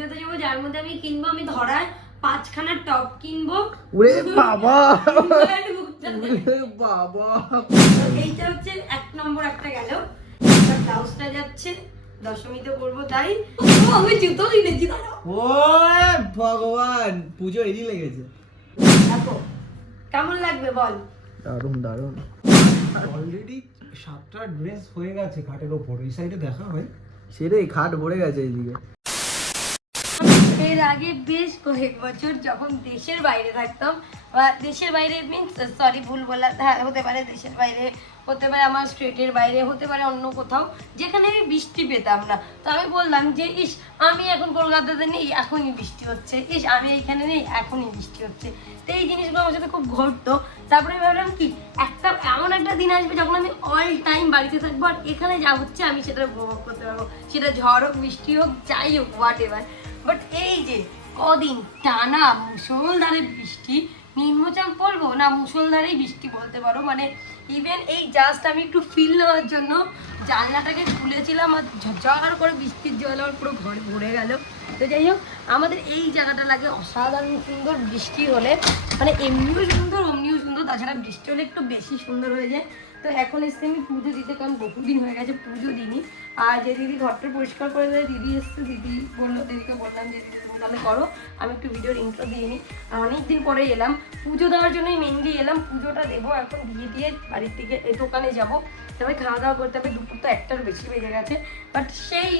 ভিডিওতে যাবো যার মধ্যে আমি কিনবো, আমি ধরার 5খানা টপ কিনবো। ওরে বাবা বাবা এইটা হচ্ছে 1 নম্বর একটা গেল। ব্লাউজটা যাচ্ছে দশমীতে পরবো তাই। আমি জুতো কিনেছি। ও ভগবান, পুজো এরই লেগেছে। দেখো কেমন লাগবে বল। দারুণ দারুণ। অলরেডি 7টা ড্রেস হয়ে গেছে খাটের ওপর। এই সাইডে দেখা হয় সেটাই, খাট ভরে গেছে এইদিকে। এর আগে বেশ কয়েক বছর যখন দেশের বাইরে থাকতাম, বা দেশের বাইরে মিনস সরি ভুল বলা, হতে পারে দেশের বাইরে, হতে পারে আমার স্টেটের বাইরে, হতে পারে অন্য কোথাও, যেখানে আমি বৃষ্টি পেতাম না, তো আমি বললাম যে ইস আমি এখন কলকাতাতে নেই, এখনই বৃষ্টি হচ্ছে, ইস আমি এইখানে নেই, এখনই বৃষ্টি হচ্ছে। তো এই জিনিসগুলো আমার সাথে খুব ঘটতো। তারপরে ভাবলাম কি একটা এমন একটা দিন আসবে যখন আমি অল টাইম বাড়িতে থাকবো, আর এখানে যা হচ্ছে আমি সেটা উপভোগ করতে পারবো, সেটা ঝড় হোক বৃষ্টি হোক যাই হোক হোয়াট এভার। বাট এই যে কদিন টানা মুষলধারে বৃষ্টি, নিম্নচাপ বলবো না মুষলধারেই বৃষ্টি বলতে পারো, মানে ইভেন এই জাস্ট আমি একটু ফিল নেওয়ার জন্য জানলাটাকে খুলেছিলাম আর ঝরঝর করে বৃষ্টির জল আমার পুরো ঘর ভরে গেল। তো যাই হোক আমাদের এই জায়গাটা লাগে অসাধারণ সুন্দর বৃষ্টি হলে, মানে এমনিও সুন্দর অমনিও সুন্দর, তাছাড়া বৃষ্টি হলে একটু বেশি সুন্দর হয়ে যায়। তো এখন এসে আমি পুজো দিতে, কারণ বহুদিন হয়ে গেছে পুজো দিনই। আর যে দিদি ঘরটা পরিষ্কার করে দেয়, দিদি এসছে, দিদি বললো, দিদিকে বললাম যে দিদি তুমি তাহলে করো, আমি একটু ভিডিওর ইন্ট্রো দিয়ে নিই। আর অনেকদিন পরে এলাম, পুজো দেওয়ার জন্যই মেনলি এলাম, পুজোটা দেবো এখন, দিয়ে বাড়ির থেকে এই দোকানে যাবো, তবে খাওয়া দাওয়া করতে হবে। দুপুর তো 1টার বেশি বেজে গেছে, বাট সেই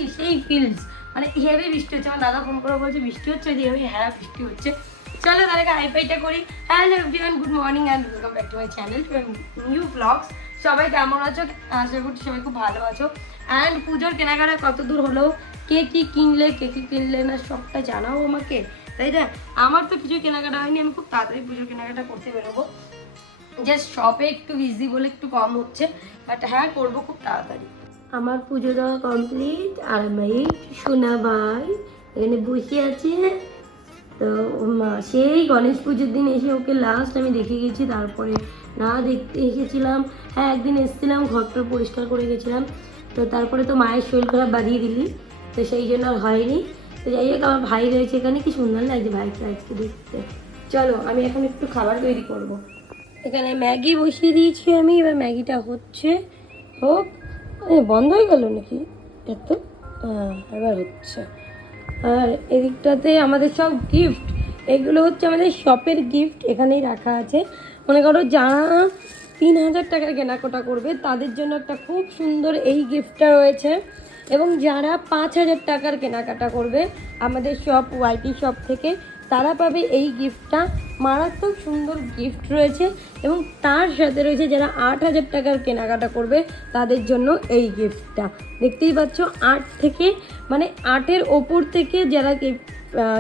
ফিলস মানে হেভি বৃষ্টি হচ্ছে। আমার দাদা ফোন করে বলছে বৃষ্টি হচ্ছে, দিয়ে আমি হ্যাঁ বৃষ্টি হচ্ছে। চলো তাহলে হাইফাইটা করি। Hello everyone, good morning and welcome back to my channel new vlogs. সবাই কেমন আছো? আশা করছি সবাই খুব ভালো আছো। অ্যান্ড পুজোর কেনাকাটা কত দূর হলো, কে কী কিনলে কে কী কিনলে না সবটা জানাও আমাকে, তাই না? আমার তো কিছু কেনাকাটা হয়নি, আমি খুব তাড়াতাড়ি পুজোর কেনাকাটা করতে বেরোবো। জাস্ট শপে একটু বিজি বলে একটু কম হচ্ছে, বাট হ্যাঁ করবো খুব তাড়াতাড়ি। আমার পুজো দেওয়া কমপ্লিট, আর আমি সোনা ভাই এখানে বসে আছে। তো সেই গণেশ পুজোর দিন এসে ওকে লাস্ট আমি দেখে গেছি, তারপরে না দেখতে এসেছিলাম। হ্যাঁ একদিন এসেছিলাম, ঘরটা পরিষ্কার করে গেছিলাম, তো তারপরে তো মায়ের শরীর খারাপ বাড়িয়ে দিলি, তো সেই জন্য আর হয়নি। তো যাই হোক আমার ভাই রয়েছে এখানে, কি সুন্দর লাগছে ভাইকে আজকে দেখতে। চলো আমি এখন একটু খাবার তৈরি করব। এখানে ম্যাগি বসিয়ে দিয়েছি আমি, এবার ম্যাগিটা হচ্ছে, হোক। বন্ধ হয়ে গেল নাকি এত? হ্যাঁ এবার হচ্ছে। আর এদিকটাতে আমাদের সব গিফট, এগুলো হচ্ছে আমাদের শপের গিফট, এখানেই রাখা আছে। মনে করো যারা 3000 টাকার কেনাকাটা করবে তাদের জন্য একটা খুব সুন্দর এই গিফটটা রয়েছে, এবং যারা 5000 টাকার কেনাকাটা করবে আমাদের শপ ওয়াইটি শপ থেকে, তারা পাবে এই গিফটটা। মারাত্মক সুন্দর গিফট রয়েছে, এবং তার সাথে রয়েছে যারা 8000 টাকার কেনাকাটা করবে তাদের জন্য এই গিফটটা। দেখতেই পাচ্ছ 8 থেকে, মানে 8-এর ওপর থেকে যারা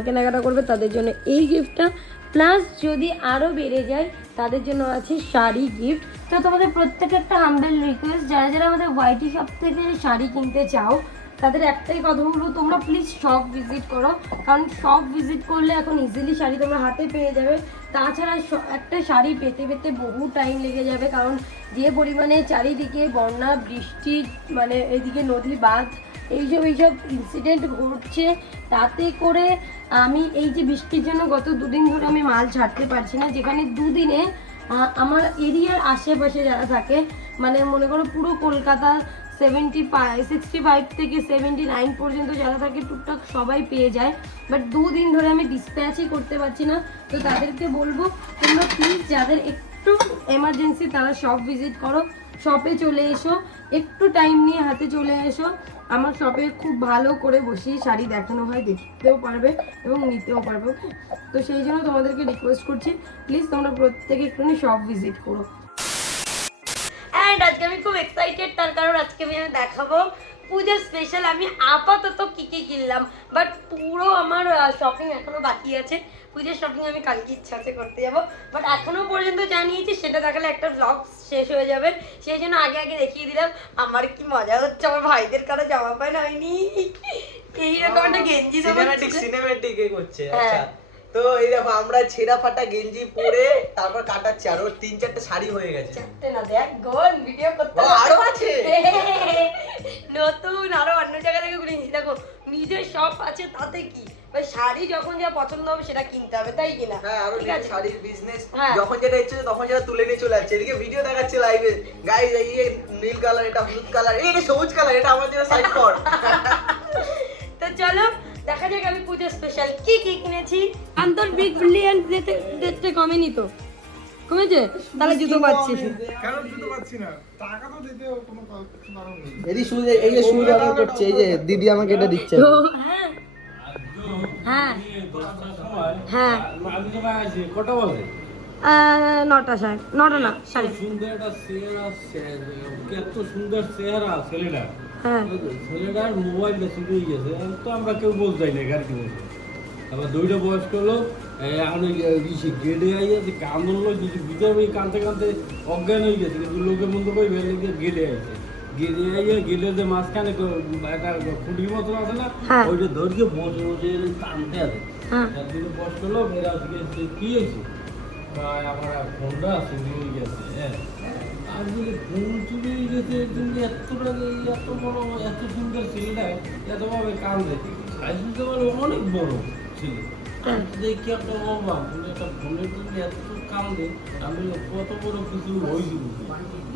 কেনাকাটা করবে তাদের জন্য এই গিফটটা, প্লাস যদি আরও বেড়ে যায় তাদের জন্য আছে শাড়ি গিফট। তো তোমাদের প্রত্যেকের একটা হাম্বেল রিকোয়েস্ট, যারা যারা আমাদের ওয়াইটি শপ থেকে শাড়ি কিনতে চাও তাদের একটাই কথা বলবো, তোমরা প্লিজ শপ ভিজিট করো, কারণ শপ ভিজিট করলে এখন ইজিলি শাড়ি তোমরা হাতে পেয়ে যাবে। তাছাড়া একটা শাড়ি পেতে পেতে বহু টাইম লেগে যাবে, কারণ যে পরিমাণে চারিদিকে বন্যা বৃষ্টি, মানে এদিকে নদী বাঁধ, এইসব ইনসিডেন্ট ঘটছে, তাতে করে আমি এই যে বৃষ্টির জন্য গত 2 দিন ধরে আমি মাল ছাড়তে পারছি না, যেখানে 2 দিনে আমার এরিয়ার আশেপাশে যারা থাকে, মানে মনে করো পুরো কলকাতা 65 থেকে 79 পর্যন্ত যারা থাকে টুকটাক সবাই পেয়ে যায়, বাট 2 দিন ধরে আমি ডিসপ্যাচই করতে পারছি না। তো তাদেরকে বলবো তোমরা প্লিজ যাদের একটু এমার্জেন্সি তারা শপ ভিজিট করো, শপে চলে এসো, একটু টাইম নিয়ে হাতে চলে এসো। আমার শপে খুব ভালো করে বসিয়ে শাড়ি দেখানো হয়, দেখতেও পারবে এবং নিতেও পারবে। তো সেই জন্য তোমাদেরকে রিকোয়েস্ট করছি প্লিজ তোমরা প্রত্যেকে একটুখানি শপ ভিজিট করো। অ্যান্ড আজকে আমি খুব এক্সাইটেড, তার কারণ আজকে আমি দেখাবো পুজোর স্পেশাল আমি আপাতত কী কী কিনলাম, বাট পুরো আমার শপিং এখনও বাকি আছে। পুজোর শপিং আমি কালকে ইচ্ছা আছে করতে যাবো, বাট এখনও পর্যন্ত জানিয়েছি সেটা দেখালে একটা ব্লগ শেষ হয়ে যাবে, সেই জন্য আগে দেখিয়ে দিলাম। আমার কি মজা হচ্ছে, আমার ভাইদের কারো জামা প্যান্ট হয়নি, এইরকম একটা গেঞ্জি সিনেম্যাটিক করছে। আচ্ছা তো এই দেখো আমরা ছেঁড়া ফাটা গেঞ্জি পরে তারপর কাটাচ্ছি, আর ওর 3-4টে শাড়ি হয়ে গেছে। 4টে না, দেখ গোল ভিডিও করতে আরো আছে নতুন, আরো অন্য জায়গা থেকে কিনেছি। দেখো নিজের শপ আছে তাতে কি, ওই শাড়ি যখন যা পছন্দ হবে সেটা কিনতে হবে, তাই কিনা? হ্যাঁ, আরো ঠিক আছে? শাড়ির বিজনেস হ্যাঁ। যখন যেটা ইচ্ছে তখন যেটা তুলে নিয়ে চলে যাচ্ছে। এদিকে ভিডিও দেখাচ্ছে লাইভে, গাইস এই নীল কালার, এটা হলুদ কালার, এটা সবুজ কালার, এটা আমার জন্য সাইড কর। তো চলো দেখা যাক আমি পুজো স্পেশাল কি কি কিনেছি। আন্তর বিগ বিলিয়ন দেখতে কমেনি তো, কমেছে? তাহলে জুতো পাচ্ছি। কেন জুতো পাচ্ছি না? টাকা তো দিতে কোনো কারণ নেই। এই শুজ, এই যে শুজ অর্ডার করছে, এই যে দিদি আমাকে এটা দিচ্ছে। তো হ্যাঁ হ্যাঁ হ্যাঁ কটা বাজে? 9টা 9টা না 9:30। সুন্দর একটা চেহারা, এত সুন্দর চেহারা ছেলেটা, হ্যাঁ ছেলেটার মোবাইলটা চুরি হয়ে গেছে, তো আমরা কেউ বলতাই না গাড়ি বলছে। আবার দুইটা বয়স্ক লোক এখন গেটে আইয়া যে কান্দন লোক ভিতরে কানতে কানতে অজ্ঞান হয়ে গেছে, কিন্তু লোকের মধ্যে কই ভেলে গেটে আইছে, গেটে আইয়া গেলে যে মাঝখানে একটা খুঁটির মতন আছে না, হ্যাঁ। ওইটা ধরিয়ে বসে বসে টানতে আছে। হ্যাঁ তার দুটো বয়স্ক লোক এরা জিজ্ঞেস কি হয়েছে, আমার ফোনটা চুরি হয়ে গেছে। হ্যাঁ, আর যদি ফোন চুরি হয়ে গেছে, কিন্তু এতটা এত বড় এত সুন্দর ছেলেটা এতভাবে কান্দে, সাইজ দিতে পারে অনেক বড় ছিল। দেখি একটা অবাক, একটা ফোনের জন্য এত কান্দে, আমি কত বড় কিছু হয়েছিল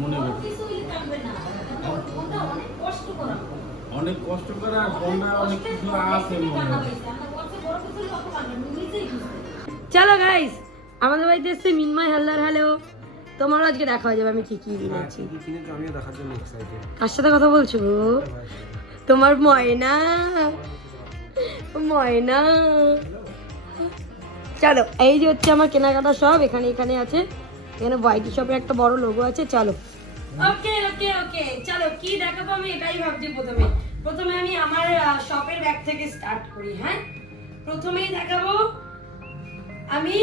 মনে করি। অনেক কষ্ট করে, আর ফোনটা অনেক কিছু আছে মনে হয়। চলো গাইস, আমাদের বাড়িতে এসছে মিনময় হালদার। হ্যালো, তোমারও আজকে দেখা হয়ে যাবে আমি কি কি কিনেছি। আমিও দেখার জন্য এক্সাইটেড। কার সাথে কথা বলছো গো? তোমার ময়না, ময়না। চলো, এই যে হচ্ছে আমার কেনাকাটা সব এখানে এখানে আছে। এখানে ওয়াইটি শপের একটা বড় লোগো আছে। চলো ওকে ওকে ওকে, চলো কি দেখাবো আমি এটাই ভাবছি। প্রথমে আমি আমার শপের ব্যাগ থেকে স্টার্ট করি। হ্যাঁ, প্রথমেই দেখাবো আমি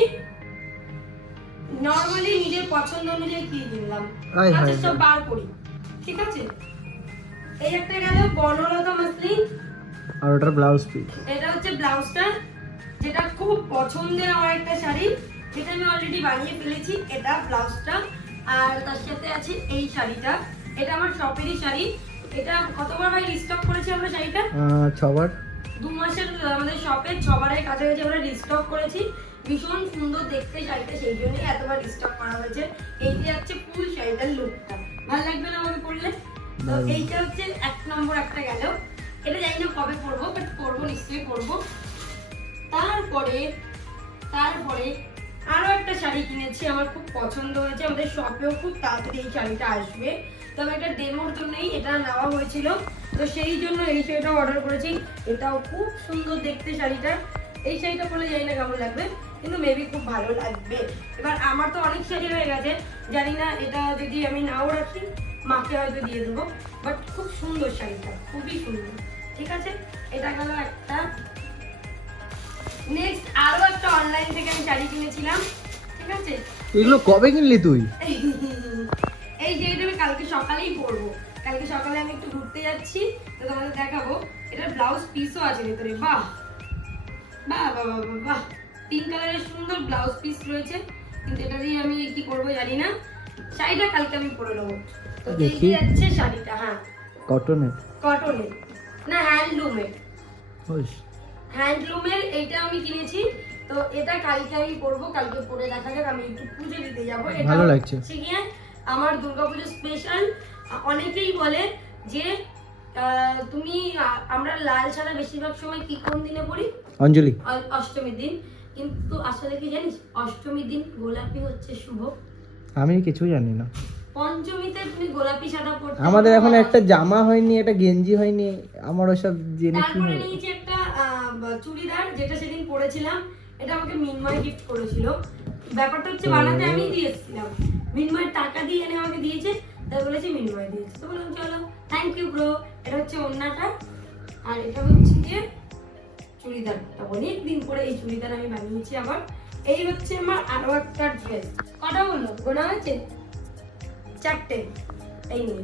নরমালি নিজের পছন্দ অনুযায়ী কি কিনলাম। আচ্ছা, সব বার করি, ঠিক আছে? এই একটা গেল বনলতা মাসলিন, আর ওটার ব্লাউজ পিস। এটা হচ্ছে ব্লাউজটা, যেটা খুব পছন্দের আমার একটা শাড়ি, যেটা আমি অলরেডি বানিয়ে ফেলেছি। এটা ব্লাউজটা, আর তার সাথে আছে এই শাড়িটা। এটা আমার শপেরই শাড়ি। এটা কতবার ভাই রিস্টক করেছি আমরা শাড়িটা? 6 বার। 2 মাসের আমাদের শপে 6 বারের কাছাকাছি আমরা রিস্টক করেছি। ভীষণ সুন্দর দেখতে শাড়িটা, সেই জন্যই এতবার রিস্টক করা হয়েছে। এই যে হচ্ছে ফুল শাড়িটার লুকটা, ভালো লাগবে না আমাকে পরলে? তো এইটা হচ্ছে 1 নম্বর একটা গেল। এটা জানি না কবে পরবো, বাট পরবো, নিশ্চয়ই পরবো। তারপরে আরো একটা শাড়ি কিনেছি, আমার খুব পছন্দ হয়েছে। আমাদের শপেও খুব তাড়াতাড়ি এই শাড়িটা আসবে, তবে একটা ডেমোর জন্যই এটা নেওয়া হয়েছিল, তো সেই জন্য এই শাড়িটা অর্ডার করেছি। এটাও খুব সুন্দর দেখতে শাড়িটা। এই শাড়িটা পরলে জানি না কেমন লাগবে, কিন্তু মেবি খুব ভালো লাগবে। এবার আমার তো অনেক শাড়ি হয়ে গেছে, জানি না এটা যদি আমি নাও রাখি মাকে হয়তো দিয়ে দেবো, বাট খুব সুন্দর শাড়িটা, খুবই সুন্দর। ঠিক আছে, এটা গেল একটা। নেক্সট আরো একটা অনলাইন থেকে আমি শাড়ি কিনেছিলাম, ঠিক আছে? এগুলো কবে কিনলি তুই? এই যে এটা আমি কালকে সকালেই পরবো। কালকে সকালে আমি একটু ঘুরতে যাচ্ছি, তো তোমাদের দেখাবো। এটা ব্লাউজ পিসও আছে ভিতরে। বাহ বাহ বাহ বাহ বাহ, পিঙ্ক কালারের সুন্দর ব্লাউজ পিস রয়েছে, কিন্তু এটা দিয়ে আমি কি করবো জানি না। শাড়িটা কালকে আমি পরে নেবো। তো এই যে যাচ্ছে শাড়িটা। হ্যাঁ, কটনের। কটনের না, হ্যান্ডলুমের। হ্যান্ডলুমের এইটা আমি কিনেছি। তো এটা কালকে আমি পরবো, কালকে পরে দেখা যাক। আমি একটু পুজো দিতে যাবো। ভালো লাগছে। ঠিক আছে, আমার দুর্গাপুজো স্পেশাল। অনেকেই বলে যে তুমি আমরা লাল ছাড়া বেশিরভাগ সময় কি কোন দিনে পরি? অঞ্জলি। অষ্টমীর দিন। কিন্তু আসলে কি জানিস, অষ্টমীর দিন গোলাপি হচ্ছে শুভ। আমি কিছু জানি না। পঞ্চমীতে তুমি গোলাপি সাদা পরতে। আমাদের এখন একটা জামা হয়নি, একটা গেঞ্জি হয়নি, আমার ওসব জেনে কি তারপরে হবে? নিয়েছি একটা চুড়িদার, যেটা সেদিন পরেছিলাম। এটা আমাকে মিনময় গিফট করেছিল। ব্যাপারটা হচ্ছে বানাতে আমি দিয়ে এসেছিলাম, মিনময় টাকা দিয়ে এনে আমাকে দিয়েছে, তাই বলেছে মিনময় দিয়েছে। তো বললাম চলো, থ্যাংক ইউ ব্রো। এটা হচ্ছে ওড়নাটা, আর এটা হচ্ছে যে চুড়িদারটা। অনেকদিন পরে এই চুড়িদার আমি বানিয়েছি আবার। এই হচ্ছে আমার আরো একটা ড্রেস। কটা বললো গোনা হয়েছে? 4টে। এই নিয়ে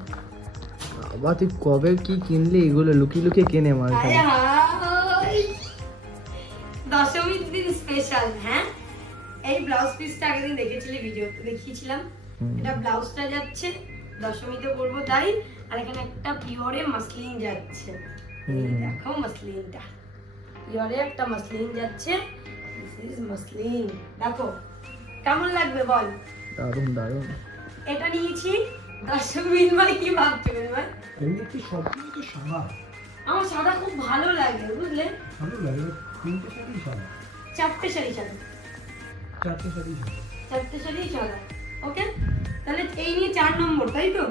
বাবা, তুই কবে কি কিনলি? এগুলো লুকিয়ে লুকিয়ে কেনে মাল খাই। দশমীর দিন স্পেশাল। হ্যাঁ, এই ব্লাউজ পিসটা আগের দিন দেখেছিলি, ভিডিওতে দেখিয়েছিলাম। এটা ব্লাউজটা যাচ্ছে দশমীতে পরবো তাই। আর এখানে একটা পিওরে মাসলিন যাচ্ছে, এই দেখো মাসলিনটা। পিওরে একটা মাসলিন যাচ্ছে। This is muslin. দেখো কেমন লাগবে বল? দারুণ দারুণ। এটা নিয়েছি। দর্শক মিনময় কি ভাবছো মিনময়? এমনি কি সবগুলো তো সাদা। আমার সাদা খুব ভালো লাগে বুঝলে। ভালো লাগে। তিনটে শাড়ি সাদা। চারটে শাড়ি সাদা। চারটে শাড়ি সাদা। চারটে শাড়ি সাদা। ওকে, তাহলে এই নিয়ে 4 নম্বর, তাই তো?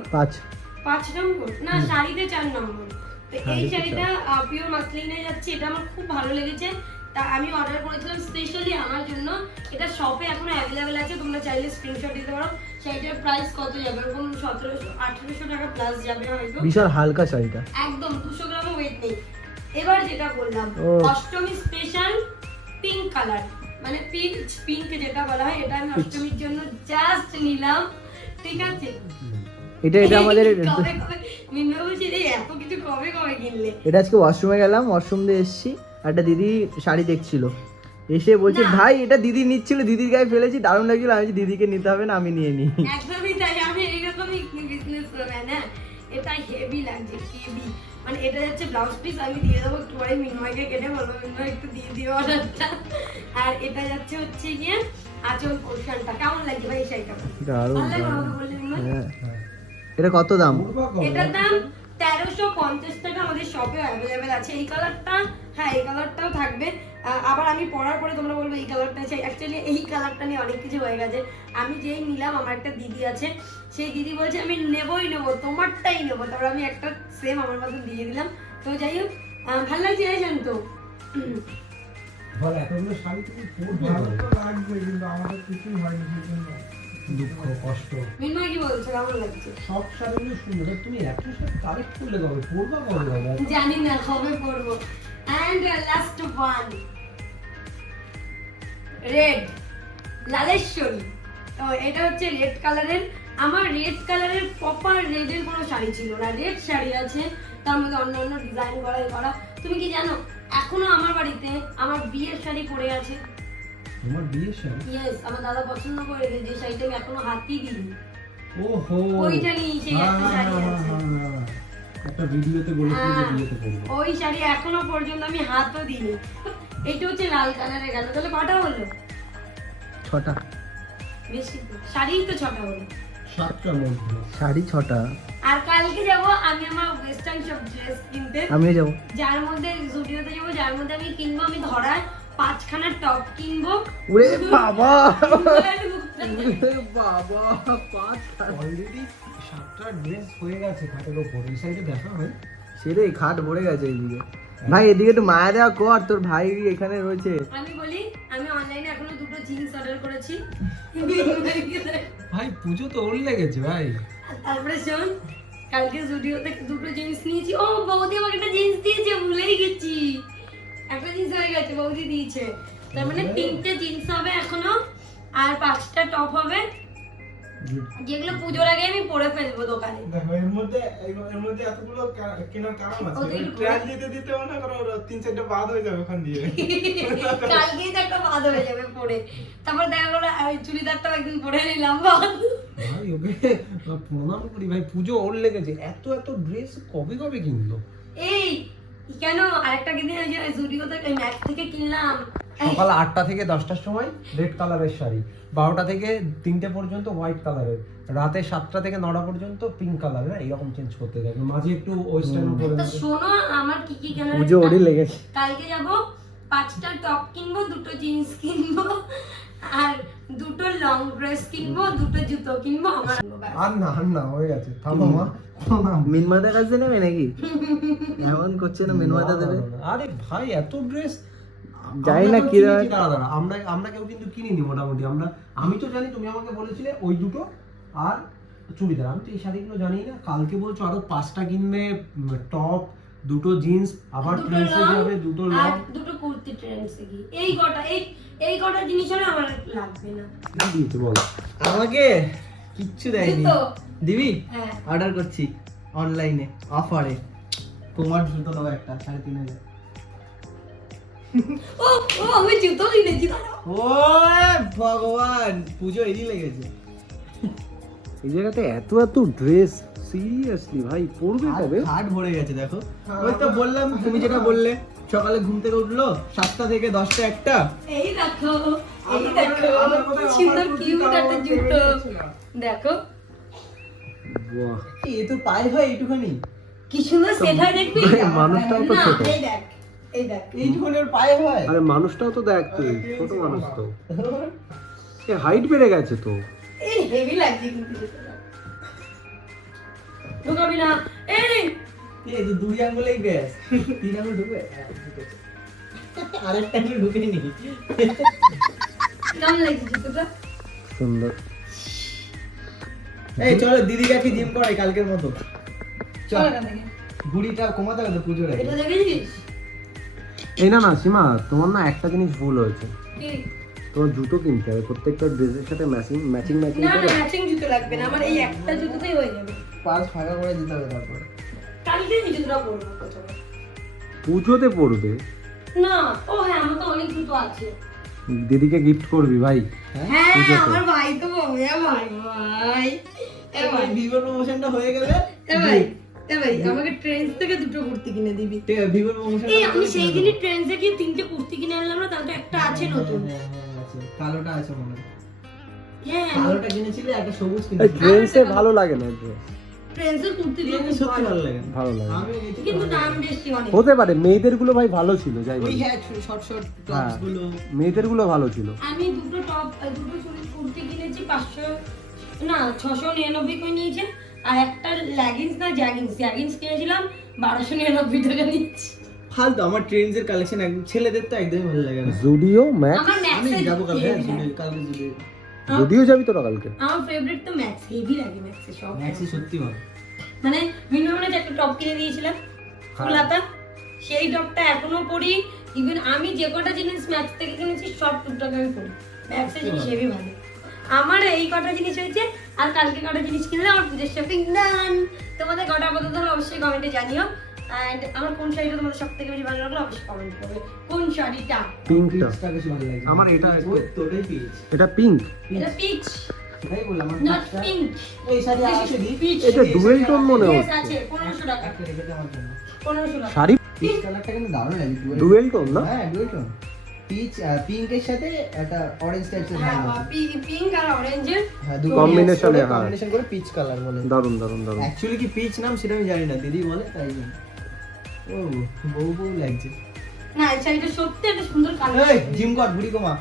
5 নম্বর না, শাড়িতে 4 নম্বর। তো এই শাড়িটা পিওর মাসলিনে যাচ্ছে। এটা আমার খুব ভালো লেগেছে। তা আমি অর্ডার করেছিলাম স্পেশালি আমার জন্য। এটা শপে এখনো অ্যাভেলেবেল আছে, তোমরা চাইলে স্ক্রিনশট দিতে পারো। শাড়িটার প্রাইস কত যাবে? এরকম 1700-1800 টাকা প্লাস যাবে হয়তো। বিশাল হালকা শাড়িটা, একদম 200 গ্রামও ওয়েট নেই। এবার যেটা বললাম, অষ্টমী স্পেশাল পিঙ্ক কালার, মানে পিঙ্ক যেটা বলা হয়, এটা আমি অষ্টমীর জন্য জাস্ট নিলাম। ঠিক আছে, এটা আমাদের মিনু বলছি রে এত কিছু কবে কিনলে? এটা আজকে ওয়াশরুমে গেলাম, ওয়াশরুম দিয়ে এসেছি, একটা দিদি শাড়ি দেখছিল, এসে বলছে না। ভাই এটা দিদি নিচ্ছিল, দিদির গায়ে ফেলেছি, দারুণ লাগছিল। আমি বলছি, দিদিকে নিতে হবে না, আমি নিয়ে নিই। একদমই তাই, আমি এইরকমই বিজনেস করবে না। এটা হেভি লাগছে, হেভি। মানে এটা যাচ্ছে ব্লাউজ পিস, আমি দিয়ে দেবো একটু পরে মিনময়কে, কেটে বলবো মিনময় একটু দিয়ে দিও অর্ডারটা। আর এটা যাচ্ছে হচ্ছে গিয়ে আঁচল পোর্শনটা। কেমন লাগছে ভাই এই শাড়িটা? দারুণ ভালো লাগলো দারুণ। আমাকে বললে মিনময়? হ্যাঁ, এটা কত দাম? এটার দাম 1350 টাকা। আমাদের শপে অ্যাভেলেবেল আছে। এই কালারটা, হ্যাঁ এই কালারটাও থাকবে। আবার আমি পরার পরে তোমরা বলবে এই কালারটা চাই। অ্যাকচুয়ালি এই কালারটা নিয়ে অনেক কিছু হয়ে গেছে। আমি যেই নিলাম, আমার একটা দিদি আছে, সেই দিদি বলছে আমি নেবই নেবো, তোমারটাই নেবো। তারপর আমি একটা সেম আমার মতো দিয়ে দিলাম। তো যাই হোক, ভালো লাগছে জানেন তো। বল এতগুলো শাড়ি তুমি পরবে? ভালো তো লাগবে, কিন্তু আমাদের কিছুই হয়নি সেই জন্য দুঃখ কষ্ট। মিনময় কি বলছো, কেমন লাগছে? সব শাড়িগুলো সুন্দর। তুমি এত শাড়ি কালেক্ট করলে কবে? পরবা কবে বাবা? জানি না কবে পরবো। And last one, red Laleshwari. তো এটা হচ্ছে রেড কালারের। আমার রেড কালারের প্রপার রেডের কোনো শাড়ি ছিল না। রেড শাড়ি আছে, তার মধ্যে অন্য অন্য ডিজাইন করা। তুমি কি জানো এখনো আমার বাড়িতে আমার বিয়ের শাড়ি পরে আছে? তোমার বিয়ের শাড়ি? ইয়েস, আমার দাদা পছন্দ করে যে শাড়িটা আমি এখনো হাতই দিইনি। ওহো, ওইটা নিয়ে সেই একটা শাড়ি আছে। একটা ভিডিওতে বলেছিল যে বিয়েতে পরবো। ওই শাড়ি এখনো পর্যন্ত আমি হাতও দিইনি। এটা হচ্ছে লাল কালারের গেল। তাহলে কটা হলো? 6টা বেশি তো। শাড়ি তো 6টা হলো। 7টার মধ্যে শাড়ি, 6টা। আর কালকে যাব আমি আমার ওয়েস্টার্ন সব ড্রেস কিনতে। আমিও যাবো। যার মধ্যে জুডিওতে যাবো, যার মধ্যে আমি কিনবো, আমি ধরার 5খানা টপ কিনবো। ওরে বাবা, বাবা, 5 অলরেডি 7টা ড্রেস হয়ে গেছে খাটের উপর। এই সাইডে দেখা হয় সেরে খাট ভরে গেছে এইদিকে। ভাই এদিকে একটু মায়া দেওয়া কর, তোর ভাই এখানে রয়েছে। আমি বলি, আমি অনলাইনে এখনো 2টো জিন্স অর্ডার করেছি। ভাই। পুজো তো ওর লেগেছে ভাই। তারপরে শোন, কালকে জুডিওতে 2টো জিন্স নিয়েছি। ও বৌদি আমাকে একটা জিন্স দিয়েছে, ভুলেই গেছি। একটা জিন্স হয়ে গেছে, বৌদি দিয়েছে। তার মানে 3টে জিন্স হবে এখনো, আর 5টা টপ হবে, যেগুলো পুজোর আগে আমি পরে ফেলবো দোকানে। দেখো এর মধ্যে এতগুলো কেনার কারণ আছে। ওদের একটু ট্রায়াল দিতে মনে করো 3-4টা বাদ হয়ে যাবে ওখান দিয়ে। কালকেই তো একটা বাদ হয়ে যাবে পরে। তারপর দেখা গেলো চুড়িদারটাও একদিন পরে নিলাম বাদ। ভাই ওকে প্রণাম করি ভাই, পুজো ওর লেগেছে। এত ড্রেস কবে কিনলো? এই কেন আরেকটা কিনে ওই যে জুডিওতে ম্যাক থেকে কিনলাম। সকাল 8টা থেকে 10টার সময় রেড কালারের শাড়ি, 12টা থেকে 3টে পর্যন্ত হোয়াইট কালারের, রাতে 7টা থেকে 9টা পর্যন্ত পিঙ্ক কালারের। এরকম চেঞ্জ করতে থাকবে, মাঝে একটু ওয়েস্টার্ন করে তো দিতে। শোনো আমার কি কি কেনার পুজো ওরই লেগেছে। কালকে যাব, 5টা টপ কিনবো, 2টো জিন্স কিনবো, আর 2টো লং ড্রেস কিনবো, 2টো জুতো কিনবো। আমার আর না হয়ে গেছে। থামো মা, প্রণাম। মিনমাদার কাছে নেবে নাকি? এমন করছে না, মিনমাদা দেবে। আরে ভাই এত ড্রেস জানি না কি দাঁড়া। দাঁড়া, আমরা কেউ কিন্তু কিনিনি মোটামুটি। আমি তো জানি, তুমি আমাকে বলেছিলে ওই দুটো আর চুড়িদার। আমি তো এই শাড়িগুলো জানি না। কালকে বলছো আরো 5টা কিনবে, টপ, 2টো জিন্স, আবার ট্রেন্সে যাবে, 2টো লং, আর 2টো কুর্তি ট্রেন্ডসে কি। এই কটা জিনিস হলে আমার লাগবে না। কি দিয়েছে বল? আমাকে কিচ্ছু দেয়নি। জুতো? দিবি? হ্যাঁ। অর্ডার করছি অনলাইনে অফারে। তোমার জুতো দাও একটা 3,500। ও আমি জুতো কিনেছি। ও ভগবান, পুজো এরই লেগেছে। এই জায়গাতে এত ড্রেস, সিরিয়াসলি ভাই পরবে কবে? হাট ভরে গেছে দেখো। ওই তো বললাম, তুমি যেটা বললে সকালে ঘুম থেকে উঠলো 7টা থেকে 10টা একটা। এই দেখো, এই আমরা দেখো, আমরা বোধহয় কি সুন্দর offer কিউট করতে একটা আমাকে জুতো। বেরিয়েছিলাম। দেখো বাহ, এ তো পায়ে হয় এইটুখানি, কি সুন্দর সেট হয় দেখবি? ভাই, মানুষটাও তো না, ছোট। এই দেখ, এই দেখ। এইটুখানি ওর পায়ে হয়। আরে মানুষটাও তো দেখ তুই, ছোট মানুষ তো, হাইট বেড়ে গেছে তো। এই হেভি লাগছে কিন্তু জুতোটা। ঢুকাবি না। এই এই তো 2 আঙ্গুলেই ব্যাস, 3 আঙ্গুল ঢুকে আরেকটা আঙ্গুল ঢুকেনি। কেমন লাগছে জুতোটা? সুন্দর। এই চলো দিদি কাছে জিম করে কালকের মতো। চল চল, এখান থেকে। বুড়িটা কমাতে হবে তো পুজোর আগে। এটা দেখেছিস? এই না না সীমা, তোমার না একটা জিনিস ভুল হয়েছে, কি? তোমার জুতো কিনতে হবে প্রত্যেকটা ড্রেসের সাথে ম্যাচিং ম্যাচিং ম্যাচিং না না করে। ম্যাচিং জুতো লাগবে না, আমার এই একটা জুতোতেই হয়ে যাবে। পাঁচ ফাঁকা করে দিতে হবে তারপর। কালকে এই জুতোটা পরবো প্রথমে। পুজোতে পড়বে, না, ও হ্যাঁ, আমার তো অনেক জুতো আছে। দিদিকে গিফট করবি ভাই। হ্যাঁ, পুজোতে। আমার ভাই তো বলবে, ভাই ভাই। এ ভাই, ভিভোর প্রমোশনটা হয়ে গেলে এ ভাই, এ ভাই, আমাকে ট্রেন্ডস থেকে দুটো কুর্তি কিনে দিবি। ভিভোর প্রমোশন। এই আমি সেই দিনই ট্রেন্ডসে গিয়ে 3টে কুর্তি কিনে আনলাম না, তার তো একটা আছে নতুন। আছে, কালোটা আছে মনে হয়। হ্যাঁ, কালোটা কিনেছিলে, একটা সবুজ এই কিনেছিলে। ড্রেসে ভালো লাগে না ড্রেস, ট্রেন্ডসের কুর্তিগুলো কিন্তু খুব সত্যি ভালো। ভালো লাগে না। ভালো লাগে না। আমি এই যে কিন্তু ভালো দাম লাগে। বেশি অনেক। হতে পারে মেয়েদের গুলো ভাই ভালো ছিল, যাই ওই বলি। হ্যাঁ শর্ট শর্ট হ্যাঁ, টপস গুলো। মেয়েদের গুলো ভালো ছিল। আমি দুটো টপ, দুটো কুর্তি কিনেছি 500 না 699 করে নিয়েছে, আর একটা লেগিংস না জ্যাগিংস কিনেছিলাম 1299 টাকা নিয়েছি। ফালতু, আমার ট্রেন্ডস এর কালেকশন একদম, ছেলেদের তো একদমই ভালো লাগে না। জুডিও ম্যাক্স, আমার আমি ম্যাক্সে যাবো কালকে, হ্যাঁ কালকে জুডিও। জুডিও যাবি তোরা কালকে? আমার ফেভারিট তো ম্যাক্স, হেভি লাগে ম্যাক্সে সব। ম্যাক্সি সত্যি ভালো। মানে মিনিমামে একটা টপ কিনে দিয়েছিলাম ফুল হাতা, সেই টপটা এখনো পরি। ইভেন আমি যে কটা জিনিস ম্যাক্স থেকে কিনেছি সব টুকটাক আমি পরি। ম্যাক্সের জিনিস হেভি ভালো। আমার এই কটা জিনিস হয়েছে, আর কালকে কটা জিনিস কিনলে আমার পুজোর শপিং ডান। তোমাদের কটা পছন্দ হলো অবশ্যই কমেন্টে জানিও। অ্যান্ড আমার কোন শাড়িটা তোমাদের সব থেকে বেশি ভালো লাগলো অবশ্যই কমেন্ট করবে। কোন শাড়িটা? পিঙ্কটা, পিচটা বেশি ভালো লাগে। আমার এটা ওই তোটাই পিচ। এটা পিঙ্ক। এটা পিচ, সেটাই বললাম আমার নট পিচটা। পিঙ্ক। এই শাড়ি আছে দি। পিচ এটা ডুয়েল টোন মনে Yes, হচ্ছে। আছে 1500 টাকা। একটা রেখে দে আমার জন্য। 1500 টাকা। শাড়ি পিচ কালারটা কিন্তু দারুণ লাগে। ডুয়েল টোন না? হ্যাঁ ডুয়েল টোন। পিচ পিঙ্কের সাথে একটা অরেঞ্জ টাইপের হ্যাঁ, ভাব আছে। পিঙ্ক আর অরেঞ্জের। হ্যাঁ Combination এ, হ্যাঁ। কম্বিনেশন করে পিচ কালার বলে। দারুন দারুন দারুন। অ্যাকচুয়ালি কি পিচ নাম সেটা আমি জানি না, দিদি বলে তাই জানি। ও বউ বউ লাগছে। না, এই শাড়িটা সত্যি একটা সুন্দর কালার। এই জিম কর বুড়ি কমা।